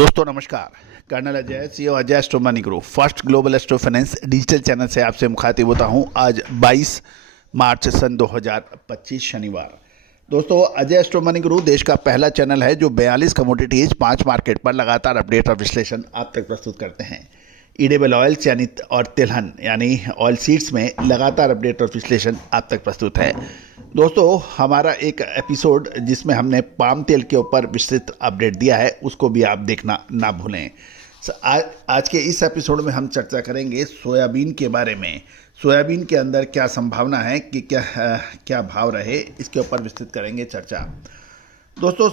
दोस्तों नमस्कार। Colonel Ajay, CEO Ajay astro money group first global astro finance digital channel से आपसे मुखातिब होता हूं। आज 22 मार्च सन 2025 शनिवार। दोस्तों, अजय एस्ट्रो मनी ग्रुप देश का पहला चैनल है जो 42 कमोडिटीज 5 मार्केट पर लगातार अपडेट और विश्लेषण आप तक प्रस्तुत करते हैं। ईडेबल ऑयल्स यानी और तिलहन यानी ऑयल सीड्स में लगातार अपडेट और विश्लेषण आप तक प्रस्तुत है। दोस्तों, हमारा एक एपिसोड जिसमें हमने पाम तेल के ऊपर विस्तृत अपडेट दिया है, उसको भी आप देखना ना भूलें। आज के इस एपिसोड में हम चर्चा करेंगे सोयाबीन के बारे में। सोयाबीन के अंदर क्या संभावना है कि क्या भाव रहे, इसके ऊपर विस्तृत करेंगे चर्चा। दोस्तों,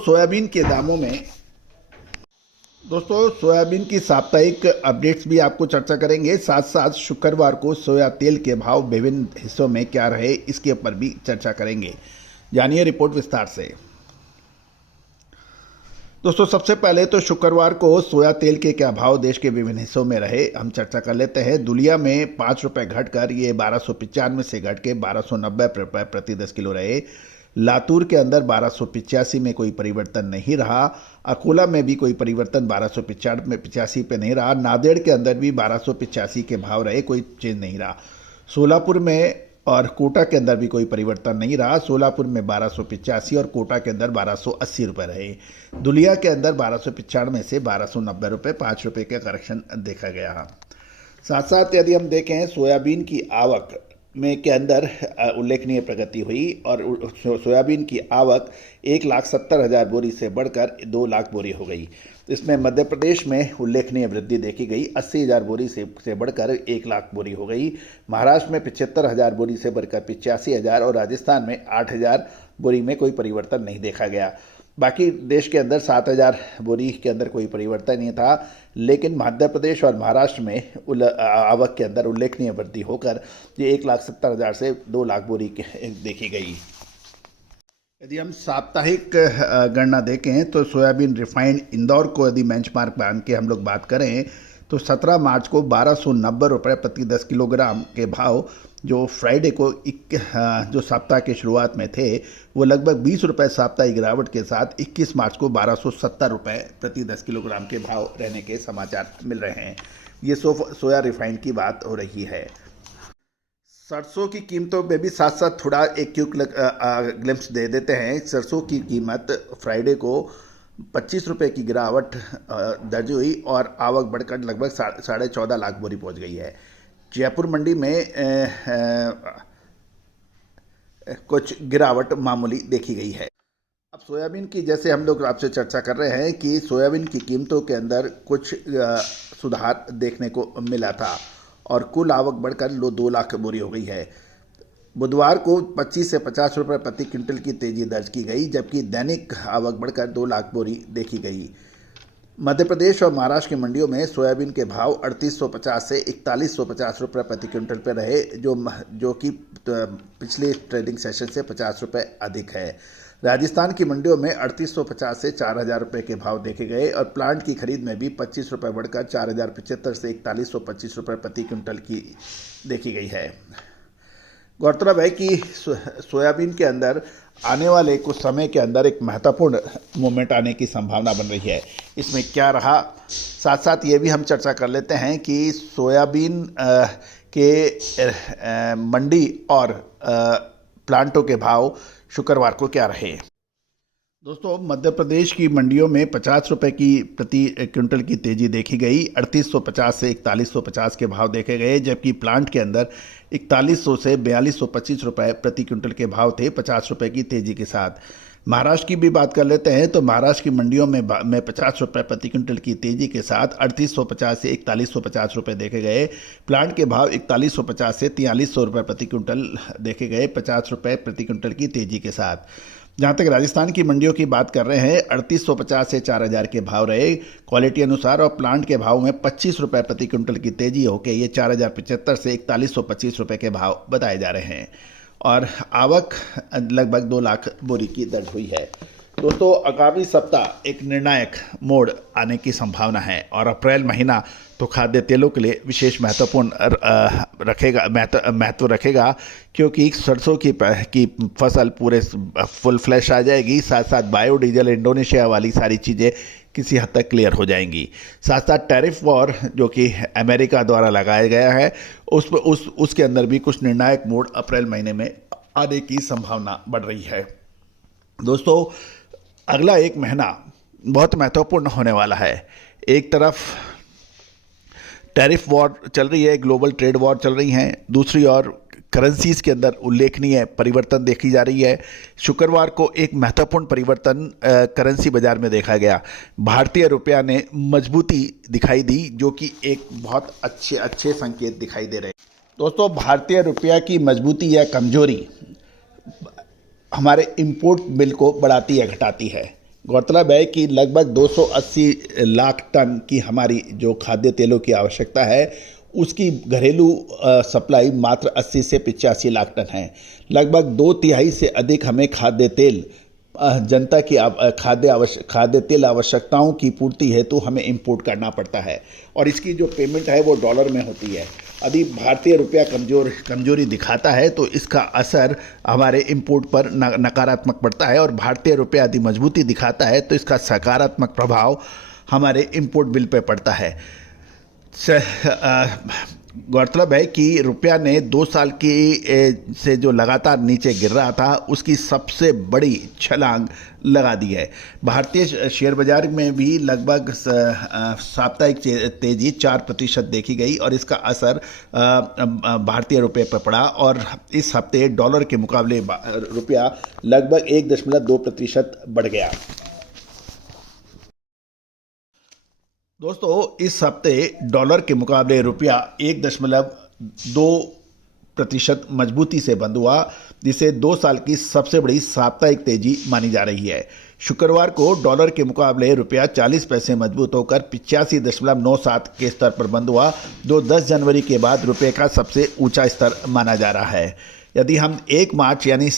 सोयाबीन की साप्ताहिक अपडेट्स भी आपको चर्चा करेंगे। साथ साथ शुक्रवार को सोया तेल के भाव विभिन्न हिस्सों में क्या रहे, इसके ऊपर भी चर्चा करेंगे। जानिए रिपोर्ट विस्तार से। दोस्तों, सबसे पहले तो शुक्रवार को सोया तेल के क्या भाव देश के विभिन्न हिस्सों में रहे, हम चर्चा कर लेते हैं। दुलिया में 5 रुपये घटकर ये 1295 से घट के 1290 रुपये प्रति 10 किलो रहे। लातूर के अंदर 1285 में कोई परिवर्तन नहीं रहा। अकोला में भी कोई परिवर्तन 1285 पे नहीं रहा। नांदेड़ के अंदर भी 1285 के भाव रहे, कोई चेंज नहीं रहा। सोलापुर में और कोटा के अंदर भी कोई परिवर्तन नहीं रहा। सोलापुर में 1285 और कोटा के अंदर 1280 रुपये रहे। दुलिया के अंदर 1295 से 1290 रुपये, 5 रुपये का करेक्शन देखा गया। साथ साथ यदि हम देखें सोयाबीन की आवक में के अंदर उल्लेखनीय प्रगति हुई और सोयाबीन की आवक 1,70,000 बोरी से बढ़कर 2 लाख बोरी हो गई। इसमें मध्य प्रदेश में उल्लेखनीय वृद्धि देखी गई, 80,000 बोरी से बढ़कर 1 लाख बोरी हो गई। महाराष्ट्र में 75,000 बोरी से बढ़कर 85,000 और राजस्थान में 8,000 बोरी में कोई परिवर्तन नहीं देखा गया। बाकी देश के अंदर 7,000 बोरी के अंदर कोई परिवर्तन नहीं था, लेकिन मध्य प्रदेश और महाराष्ट्र में आवक के अंदर उल्लेखनीय वृद्धि होकर ये 1,70,000 से 2 लाख बोरी देखी गई। यदि हम साप्ताहिक गणना देखें तो सोयाबीन रिफाइंड इंदौर को यदि बेंचमार्क मान के हम लोग बात करें तो 17 मार्च को 1290 रुपये प्रति 10 किलोग्राम के भाव जो फ्राइडे को जो सप्ताह के शुरुआत में थे, वो लगभग 20 रुपये साप्ताहिक गिरावट के साथ 21 मार्च को 1270 रुपये प्रति 10 किलोग्राम के भाव रहने के समाचार मिल रहे हैं। ये सोया रिफाइंड की बात हो रही है। सरसों की कीमतों में भी साथ साथ थोड़ा एक क्विक ग्लिम्स दे देते हैं। सरसों की कीमत फ्राइडे को 25 रुपये की गिरावट दर्ज हुई और आवक बढ़कर लगभग 14.5 लाख बोरी पहुंच गई है। जयपुर मंडी में कुछ गिरावट मामूली देखी गई है। अब सोयाबीन की जैसे हम लोग आपसे चर्चा कर रहे हैं कि सोयाबीन की कीमतों के अंदर कुछ सुधार देखने को मिला था और कुल आवक बढ़कर 2 लाख बोरी हो गई है। बुधवार को 25 से 50 रुपये प्रति क्विंटल की तेजी दर्ज की गई, जबकि दैनिक आवक बढ़कर 2 लाख बोरी देखी गई। मध्य प्रदेश और महाराष्ट्र की मंडियों में सोयाबीन के भाव 3850 से 4150 रुपये प्रति क्विंटल पर रहे, जो कि पिछले ट्रेडिंग सेशन से 50 रुपये अधिक है। राजस्थान की मंडियों में 3850 से 4,000 रुपये के भाव देखे गए और प्लांट की खरीद में भी 25 रुपये बढ़कर 4,075 से 4125 रुपये प्रति क्विंटल की देखी गई है। गौरतलब है कि सोयाबीन के अंदर आने वाले कुछ समय के अंदर एक महत्वपूर्ण मूवमेंट आने की संभावना बन रही है। इसमें क्या रहा, साथ साथ ये भी हम चर्चा कर लेते हैं कि सोयाबीन के मंडी और प्लांटों के भाव शुक्रवार को क्या रहे। दोस्तों, मध्य प्रदेश की मंडियों में 50 रुपये की प्रति क्विंटल की तेजी देखी गई। 3850 से 4150 के भाव देखे गए, जबकि प्लांट के अंदर 4100 से 4225 रुपये प्रति क्विंटल के भाव थे, 50 रुपये की तेजी के साथ। महाराष्ट्र की भी बात कर लेते हैं तो महाराष्ट्र की मंडियों में 50 रुपये प्रति क्विंटल की तेजी के साथ 3850 से 4150 रुपये देखे गए। प्लांट के भाव 4150 से 4300 रुपये प्रति क्विंटल देखे गए, 50 रुपये प्रति क्विंटल की तेजी के साथ। जहाँ तक राजस्थान की मंडियों की बात कर रहे हैं, 3850 से 4,000 के भाव रहे क्वालिटी अनुसार और प्लांट के भाव में 25 रुपये प्रति क्विंटल की तेजी होकर ये 4,075 से 4125 रुपये के भाव बताए जा रहे हैं और आवक लगभग 2 लाख बोरी की दर्ज हुई है। दोस्तों, आगामी सप्ताह एक निर्णायक मोड़ आने की संभावना है और अप्रैल महीना तो खाद्य तेलों के लिए विशेष महत्व रखेगा क्योंकि सरसों की फसल पूरे फुल फ्लैश आ जाएगी। साथ साथ बायोडीजल, इंडोनेशिया वाली सारी चीज़ें किसी हद तक क्लियर हो जाएंगी। साथ साथ टैरिफ वॉर जो कि अमेरिका द्वारा लगाया गया है उसके अंदर भी कुछ निर्णायक मोड़ अप्रैल महीने में आने की संभावना बढ़ रही है। दोस्तों, अगला एक महीना बहुत महत्वपूर्ण होने वाला है। एक तरफ टैरिफ वॉर चल रही है, ग्लोबल ट्रेड वॉर चल रही हैं, दूसरी ओर करेंसीज के अंदर उल्लेखनीय परिवर्तन देखी जा रही है। शुक्रवार को एक महत्वपूर्ण परिवर्तन करेंसी बाजार में देखा गया। भारतीय रुपया ने मजबूती दिखाई दी, जो कि एक बहुत अच्छे संकेत दिखाई दे रहे हैं। दोस्तों, भारतीय रुपया की मजबूती या कमजोरी हमारे इंपोर्ट बिल को बढ़ाती या घटाती है। गौरतलब है कि लगभग 280 लाख टन की हमारी जो खाद्य तेलों की आवश्यकता है उसकी घरेलू सप्लाई मात्र 80 से 85 लाख टन है। लगभग 2/3 से अधिक हमें खाद्य तेल जनता की खाद्य तेल आवश्यकताओं की पूर्ति हेतु हमें इंपोर्ट करना पड़ता है और इसकी जो पेमेंट है वो डॉलर में होती है। यदि भारतीय रुपया कमजोरी दिखाता है तो इसका असर हमारे इंपोर्ट पर नकारात्मक पड़ता है और भारतीय रुपया यदि मजबूती दिखाता है तो इसका सकारात्मक प्रभाव हमारे इंपोर्ट बिल पर पड़ता है। गौरतलब है कि रुपया ने 2 साल की से जो लगातार नीचे गिर रहा था उसकी सबसे बड़ी छलांग लगा दी है। भारतीय शेयर बाजार में भी लगभग साप्ताहिक तेजी 4% देखी गई और इसका असर भारतीय रुपये पर पड़ा और इस हफ्ते डॉलर के मुकाबले रुपया लगभग 1.2% बढ़ गया। दोस्तों, इस हफ्ते डॉलर के मुकाबले रुपया 1.2% मजबूती से बंद हुआ, जिसे 2 साल की सबसे बड़ी साप्ताहिक तेजी मानी जा रही है। शुक्रवार को डॉलर के मुकाबले रुपया 40 पैसे मजबूत होकर 85.97 के स्तर पर बंद हुआ, जो 10 जनवरी के बाद रुपये का सबसे ऊंचा स्तर माना जा रहा है। यदि हम 1 मार्च यानी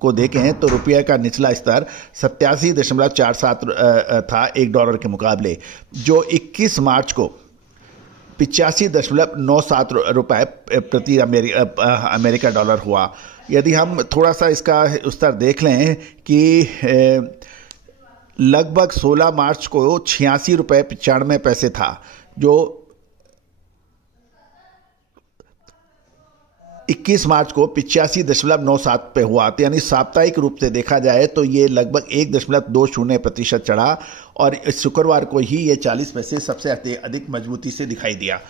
को देखें तो रुपये का निचला स्तर 87.47 था $1 के मुकाबले, जो 21 मार्च को 85.97 रुपये प्रति अमेरिका डॉलर हुआ। यदि हम थोड़ा सा इसका स्तर देख लें कि लगभग 16 मार्च को 86.95 था, जो 21 मार्च को 85.97 पे हुआ। तो यानी साप्ताहिक रूप से देखा जाए तो ये लगभग 1.20% चढ़ा और इस शुक्रवार को ही ये 40 पैसे सबसे अधिक मजबूती से दिखाई दिया।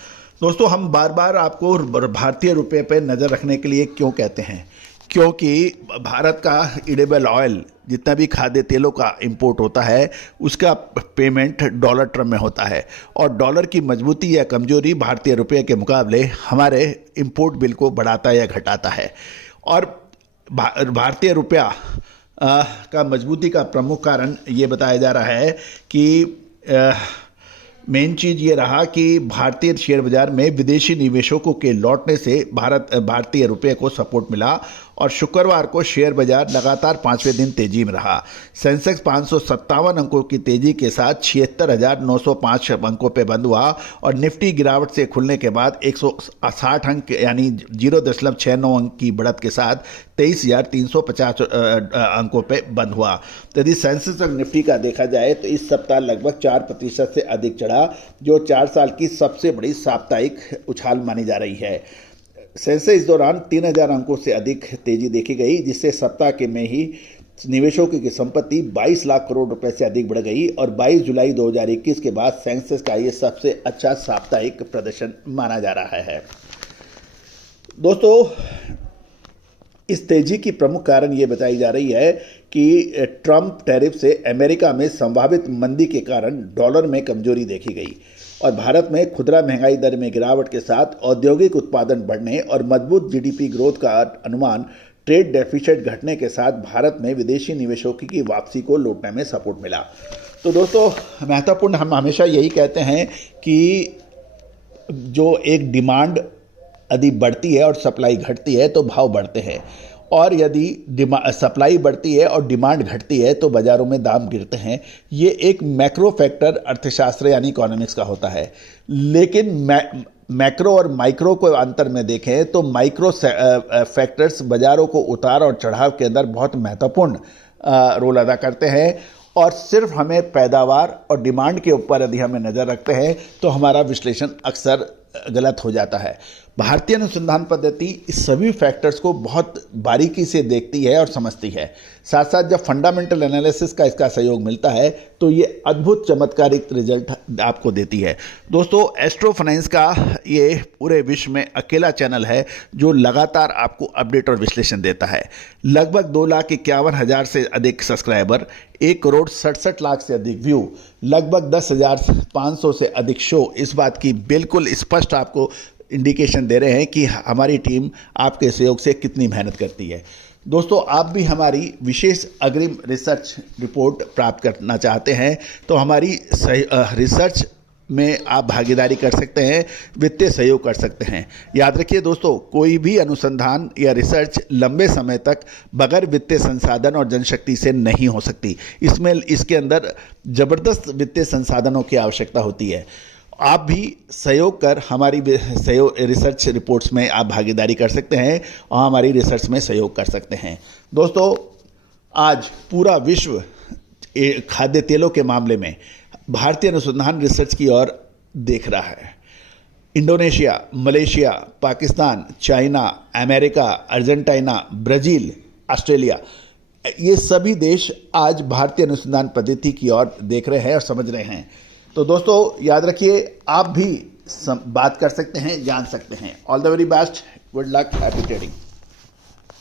दोस्तों, हम बार बार आपको भारतीय रुपये पर नज़र रखने के लिए क्यों कहते हैं? क्योंकि भारत का एडिबल ऑयल, जितना भी खाद्य तेलों का इंपोर्ट होता है उसका पेमेंट डॉलर टर्म में होता है और डॉलर की मजबूती या कमजोरी भारतीय रुपये के मुकाबले हमारे इंपोर्ट बिल को बढ़ाता या घटाता है। और भारतीय रुपया का मजबूती का प्रमुख कारण ये बताया जा रहा है कि मेन चीज़ ये रहा कि भारतीय शेयर बाजार में विदेशी निवेशकों के लौटने से भारतीय रुपये को सपोर्ट मिला और शुक्रवार को शेयर बाजार लगातार 5वें दिन तेजी में रहा। सेंसेक्स 557 अंकों की तेजी के साथ 76,905 अंकों पे बंद हुआ और निफ्टी गिरावट से खुलने के बाद 160 अंक यानी 0.69 अंक की बढ़त के साथ 23,350 अंकों पे बंद हुआ। यदि सेंसेक्स और निफ्टी का देखा जाए तो इस सप्ताह लगभग 4% से अधिक चढ़ा, जो 4 साल की सबसे बड़ी साप्ताहिक उछाल मानी जा रही है। सेंसेक्स इस दौरान 3,000 अंकों से अधिक तेजी देखी गई, जिससे सप्ताह के में ही निवेशकों की संपत्ति 22 लाख करोड़ रुपए से अधिक बढ़ गई और 22 जुलाई 2021 के बाद सेंसेक्स का ये सबसे अच्छा साप्ताहिक प्रदर्शन माना जा रहा है। दोस्तों, इस तेजी की प्रमुख कारण ये बताई जा रही है कि ट्रंप टैरिफ से अमेरिका में संभावित मंदी के कारण डॉलर में कमजोरी देखी गई और भारत में खुदरा महंगाई दर में गिरावट के साथ औद्योगिक उत्पादन बढ़ने और मजबूत जीडीपी ग्रोथ का अनुमान, ट्रेड डेफिसिट घटने के साथ भारत में विदेशी निवेशकों की वापसी को लौटने में सपोर्ट मिला। तो दोस्तों, महत्वपूर्ण हम हमेशा यही कहते हैं कि जो एक डिमांड यदि बढ़ती है और सप्लाई घटती है तो भाव बढ़ते हैं और यदि सप्लाई बढ़ती है और डिमांड घटती है तो बाज़ारों में दाम गिरते हैं। ये एक मैक्रो फैक्टर अर्थशास्त्र यानी इकोनॉमिक्स का होता है। लेकिन मैक्रो और माइक्रो को अंतर में देखें तो माइक्रो फैक्टर्स बाज़ारों को उतार और चढ़ाव के अंदर बहुत महत्वपूर्ण रोल अदा करते हैं और सिर्फ हमें पैदावार और डिमांड के ऊपर यदि हमें नज़र रखते हैं तो हमारा विश्लेषण अक्सर गलत हो जाता है। भारतीय अनुसंधान पद्धति इस सभी फैक्टर्स को बहुत बारीकी से देखती है और समझती है। साथ साथ जब फंडामेंटल एनालिसिस का इसका सहयोग मिलता है तो ये अद्भुत चमत्कारिक रिजल्ट आपको देती है। दोस्तों, एस्ट्रो फाइनेंस का ये पूरे विश्व में अकेला चैनल है जो लगातार आपको अपडेट और विश्लेषण देता है। लगभग 2,51,000 से अधिक सब्सक्राइबर, 1,67,00,000 से अधिक व्यू, लगभग 10,500 से अधिक शो इस बात की बिल्कुल स्पष्ट आपको इंडिकेशन दे रहे हैं कि हमारी टीम आपके सहयोग से कितनी मेहनत करती है। दोस्तों, आप भी हमारी विशेष अग्रिम रिसर्च रिपोर्ट प्राप्त करना चाहते हैं तो हमारी रिसर्च में आप भागीदारी कर सकते हैं, वित्तीय सहयोग कर सकते हैं। याद रखिए दोस्तों, कोई भी अनुसंधान या रिसर्च लंबे समय तक बगैर वित्तीय संसाधन और जनशक्ति से नहीं हो सकती। इसके अंदर ज़बरदस्त वित्तीय संसाधनों की आवश्यकता होती है। आप भी सहयोग कर हमारी रिसर्च रिपोर्ट्स में आप भागीदारी कर सकते हैं और हमारी रिसर्च में सहयोग कर सकते हैं। दोस्तों, आज पूरा विश्व खाद्य तेलों के मामले में भारतीय अनुसंधान रिसर्च की ओर देख रहा है। Indonesia, Malaysia, Pakistan, China, America, Argentina, Brazil, Australia, ये सभी देश आज भारतीय अनुसंधान पद्धति की ओर देख रहे हैं और समझ रहे हैं। तो दोस्तों, याद रखिए, आप भी बात कर सकते हैं, जान सकते हैं। All the very best, good luck, happy trading.